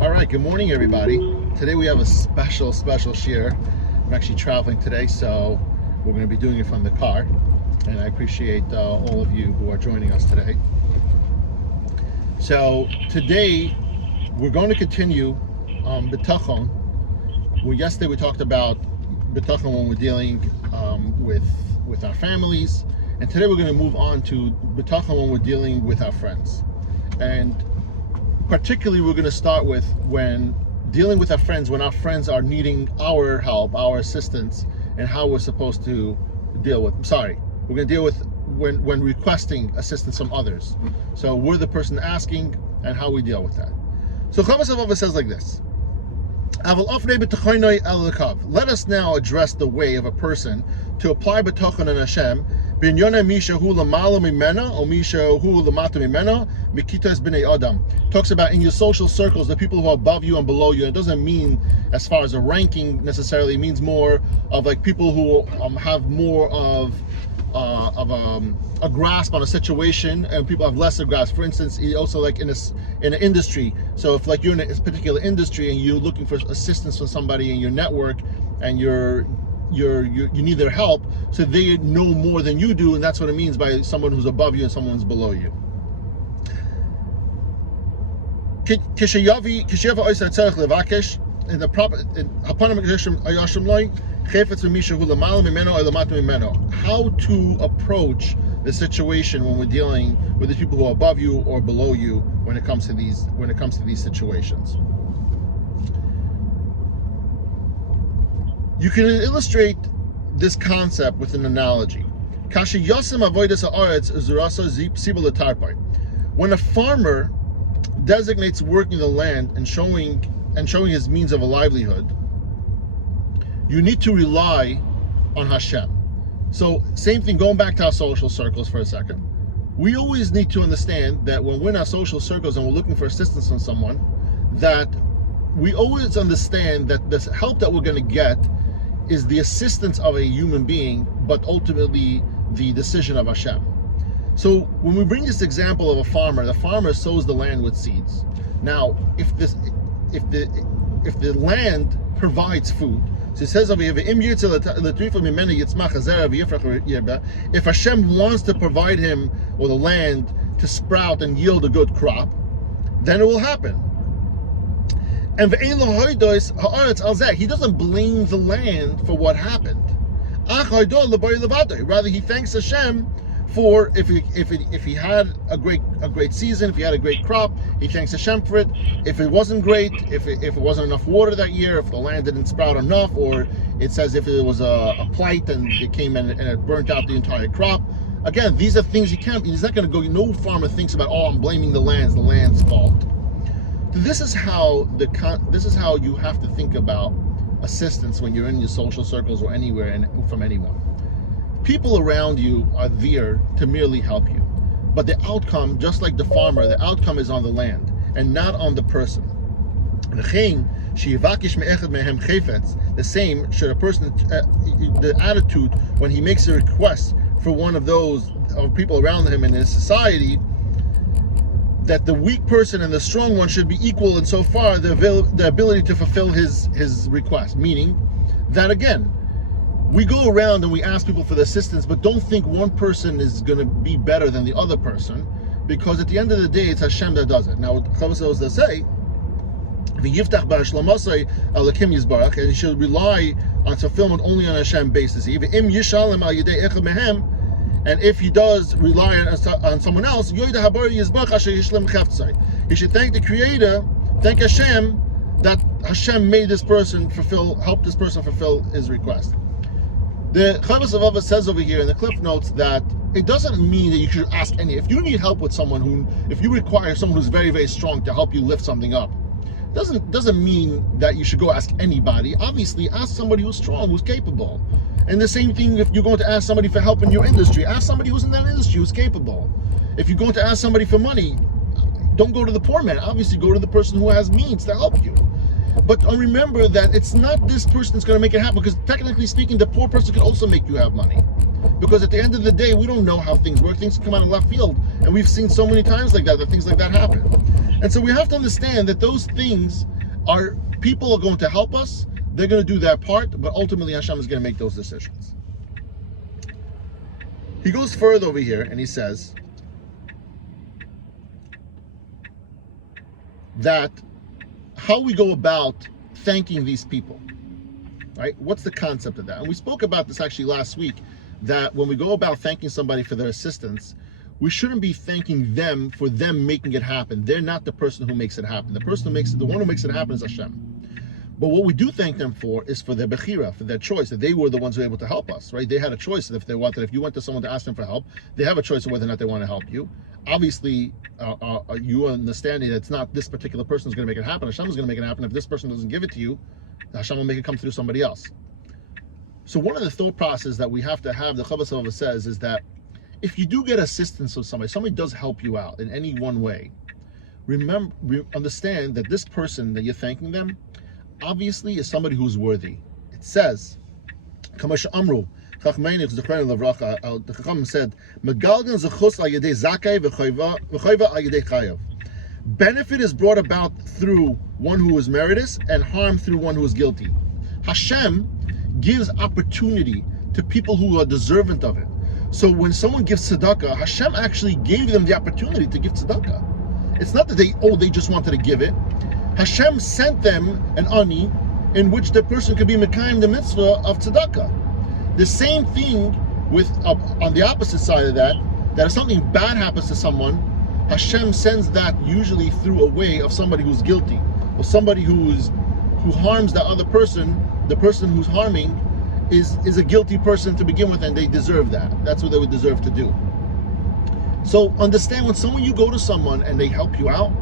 All right, good morning, everybody. Today we have a special shiur. I'm actually traveling today, so we're going to be doing it from the car. And I appreciate all of you who are joining us today. So today we're going to continue Bitachon. Well, yesterday we talked about Bitachon when we're dealing with our families, and today we're going to move on to Bitachon when we're dealing with our friends. And particularly, we're going to start with when dealing with our friends, when our friends are needing our help, our assistance, and how we're supposed to deal with. We're going to deal with when requesting assistance from others. So we're the person asking, and how we deal with that. So Rav Av says like this: let us now address the way of a person to apply Bitachon and Hashem. Talks about in your social circles, the people who are above you and below you. It doesn't mean as far as a ranking necessarily. It means more of like people who have more of a grasp on a situation, and people have lesser grasp. For instance, also like in an industry. So if like you're in a particular industry and you're looking for assistance from somebody in your network, and you need their help, so they know more than you do, and that's what it means by someone who's above you and someone who's below you. How to approach the situation when we're dealing with the people who are above you or below you when it comes to these situations. You can illustrate this concept with an analogy. When a farmer designates working the land and showing his means of a livelihood, you need to rely on Hashem. So same thing, going back to our social circles for a second. We always need to understand that when we're in our social circles and we're looking for assistance from someone, that we always understand that the help that we're going to get is the assistance of a human being, but ultimately the decision of Hashem. So when we bring this example of a farmer, the farmer sows the land with seeds. Now, if the land provides food, so it says over here, if Hashem wants to provide him or the land to sprout and yield a good crop, then it will happen. And he doesn't blame the land for what happened. Rather, he thanks Hashem for if he had a great season, if he had a great crop, he thanks Hashem for it. If it wasn't great, if it wasn't enough water that year, if the land didn't sprout enough, or it says if it was a plight and it came and it burnt out the entire crop. Again, these are things he's not going to go. No farmer thinks about, I'm blaming the land's fault. This is how you have to think about assistance when you're in your social circles or anywhere and from anyone. People around you are there to merely help you, but the outcome, just like the farmer, the outcome is on the land and not on the person. The same should a person, the attitude when he makes a request for one of those people around him in his society, that the weak person and the strong one should be equal insofar the ability to fulfill his request. Meaning that, again, we go around and we ask people for the assistance, but don't think one person is going to be better than the other person, because at the end of the day, it's Hashem that does it. Now, what Chavis was to say, and he should rely on fulfillment only on Hashem basis. And if he does rely on someone else, he should thank the Creator, thank Hashem, that Hashem made this person help this person fulfill his request. The Rav Av says over here in the cliff notes that it doesn't mean that you should ask if you need help with someone if you require someone who's very, very strong to help you lift something up, doesn't mean that you should go ask anybody. Obviously, ask somebody who's strong, who's capable. And the same thing if you're going to ask somebody for help in your industry, ask somebody who's in that industry, who's capable. If you're going to ask somebody for money, don't go to the poor man. Obviously, go to the person who has means to help you. But remember that it's not this person that's going to make it happen, because technically speaking, the poor person can also make you have money. Because at the end of the day, we don't know how things work. Things come out of left field. And we've seen so many times like that things like that happen. And so we have to understand that those things are, people are going to help us, they're going to do their part, but ultimately Hashem is going to make those decisions. He goes further over here and he says that how we go about thanking these people, right? What's the concept of that? And we spoke about this actually last week, that when we go about thanking somebody for their assistance, we shouldn't be thanking them for them making it happen. They're not the person who makes it happen. The one who makes it happen is Hashem. But what we do thank them for is for their bechira, for their choice, that they were the ones who were able to help us, right? They had a choice if they wanted. If you went to someone to ask them for help, they have a choice of whether or not they want to help you. Obviously, you understanding that it's not this particular person who's going to make it happen. Hashem is going to make it happen. If this person doesn't give it to you, Hashem will make it come through somebody else. So one of the thought processes that we have to have, the Rav Av says, is that if you do get assistance from somebody does help you out in any one way, understand that this person that you're thanking them, obviously is somebody who's worthy. It says, Kamash Amru, the Chacham said, benefit is brought about through one who is meritorious and harm through one who is guilty. Hashem gives opportunity to people who are deserving of it. So when someone gives tzedakah, Hashem actually gave them the opportunity to give tzedakah. It's not that they just wanted to give it. Hashem sent them an ani in which the person could be mekayim the mitzvah of tzedakah. The same thing with on the opposite side of that if something bad happens to someone, Hashem sends that usually through a way of somebody who's guilty, or somebody who harms the other person. The person who's harming is a guilty person to begin with, and they deserve that. That's what they would deserve to do. So understand, when you go to someone and they help you out,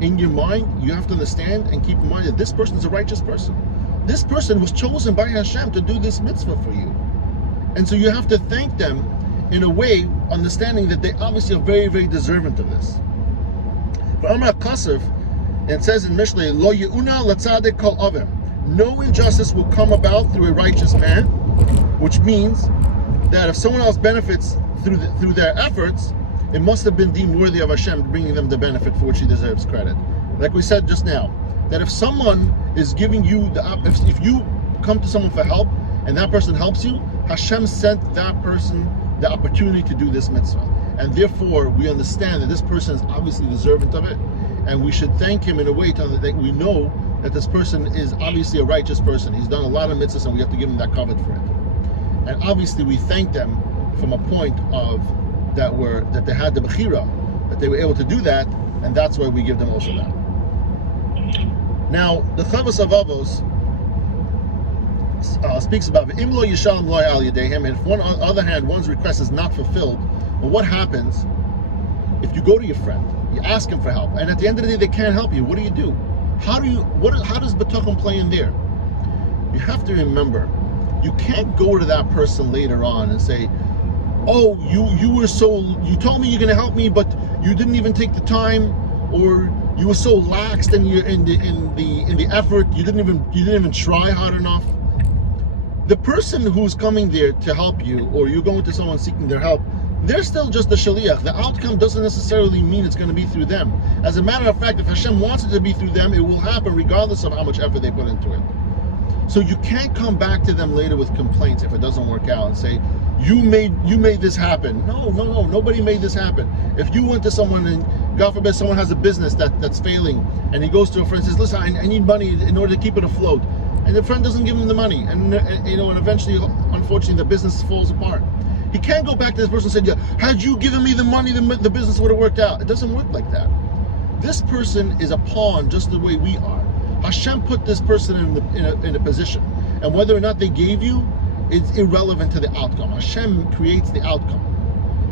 in your mind, you have to understand and keep in mind that this person is a righteous person. This person was chosen by Hashem to do this mitzvah for you. And so you have to thank them in a way, understanding that they obviously are very, very deserving of this. For Amar Kasef, it says in Mishlei, Lo ye'una l'tzadik kol avim. No injustice will come about through a righteous man, which means that if someone else benefits through their efforts, it must have been deemed worthy of Hashem, bringing them the benefit for which he deserves credit. Like we said just now, that if someone is giving you if you come to someone for help and that person helps you, Hashem sent that person the opportunity to do this mitzvah, and therefore we understand that this person is obviously deserving of it, and we should thank him in a way that we know that this person is obviously a righteous person. He's done a lot of mitzvahs, and we have to give him that covet for it. And obviously we thank them from a point of that they had the bechira, that they were able to do that, and that's why we give them also that. Now the Chavos Avavos speaks about Im lo yishalom lo al yedeihem, and if on the other hand one's request is not fulfilled, well, what happens if you go to your friend, you ask him for help, and at the end of the day they can't help you? What do? How does Bitachon play in there? You have to remember, you can't go to that person later on and say, oh, you told me you're going to help me, but you didn't even take the time, or you were so laxed in the effort, you didn't even try hard enough. The person who's coming there to help you, or you're going to someone seeking their help, they're still just the shaliach. The outcome doesn't necessarily mean it's going to be through them. As a matter of fact, if Hashem wants it to be through them, it will happen regardless of how much effort they put into it. So you can't come back to them later with complaints if it doesn't work out and say, you made this happen. No, nobody made this happen. If you went to someone and God forbid someone has a business that's failing, and he goes to a friend and says, listen, I need money in order to keep it afloat, and the friend doesn't give him the money, and eventually, unfortunately, the business falls apart. He can't go back to this person and say, yeah, had you given me the money, the business would have worked out. It doesn't work like that. This person is a pawn just the way we are. Hashem put this person in a position, and whether or not they gave you, it's irrelevant to the outcome. Hashem creates the outcome,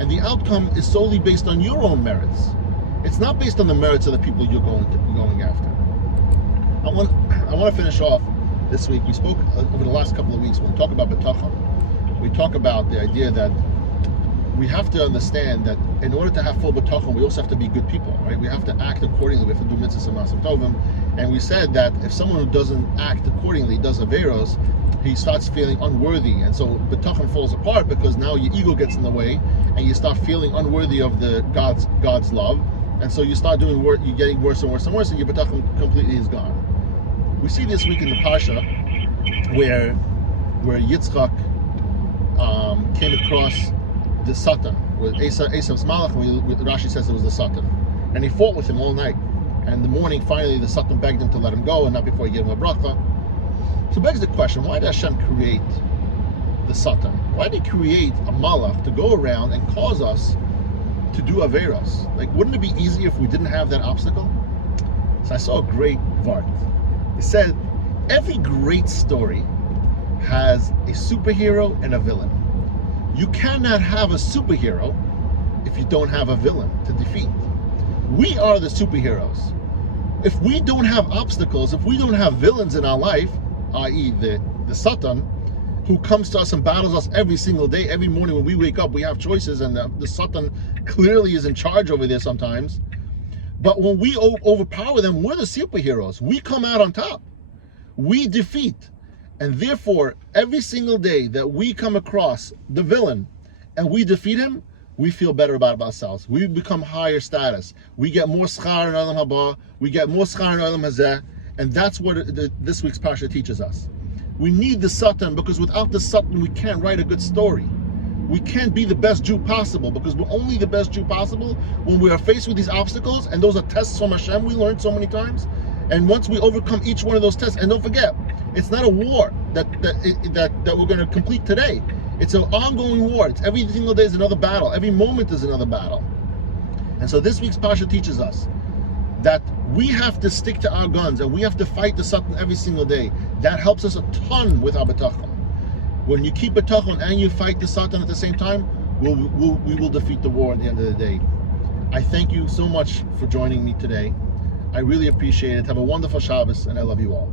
and the outcome is solely based on your own merits. It's not based on the merits of the people you're going after. I want to finish off this week. We spoke over the last couple of weeks when we talk about Bitachon. We talk about the idea that we have to understand that in order to have full Bitachon, we also have to be good people, right? We have to act accordingly. We have to do mitzvahs and masim tovim. And we said that if someone who doesn't act accordingly does averos, he starts feeling unworthy, and so Bitachon falls apart because now your ego gets in the way, and you start feeling unworthy of God's love, And so you start doing work, you're getting worse and worse and worse, and your Bitachon completely is gone. We see this week in the Parsha where Yitzchak came across the Satan, with Esav's Malach, Rashi says it was the Satan. And he fought with him all night. And in the morning, finally, the Satan begged him to let him go, and not before he gave him a bracha. So begs the question, why did Hashem create the Satan? Why did he create a Malach to go around and cause us to do Averos? Like, wouldn't it be easier if we didn't have that obstacle? So I saw a great Vart. It said, every great story has a superhero and a villain. You cannot have a superhero if you don't have a villain to defeat. We are the superheroes. If we don't have obstacles, if we don't have villains in our life, i.e. the Satan, who comes to us and battles us every single day, every morning when we wake up, we have choices, and the Satan clearly is in charge over there sometimes. But when we overpower them, we're the superheroes. We come out on top. We defeat. And therefore, every single day that we come across the villain and we defeat him, we feel better about ourselves. We become higher status. We get more schar in Olam Haba. We get more schar in Olam Hazeh. And that's what this week's Parsha teaches us. We need the Satan, because without the Satan, we can't write a good story. We can't be the best Jew possible, because we're only the best Jew possible when we are faced with these obstacles, and those are tests from Hashem we learned so many times. And once we overcome each one of those tests, and don't forget, it's not a war that we're going to complete today. It's an ongoing war. It's every single day is another battle. Every moment is another battle. And so this week's Parsha teaches us that we have to stick to our guns, and we have to fight the Satan every single day. That helps us a ton with our Bitachon. When you keep Bitachon and you fight the Satan at the same time, we will defeat the war at the end of the day. I thank you so much for joining me today. I really appreciate it. Have a wonderful Shabbos, and I love you all.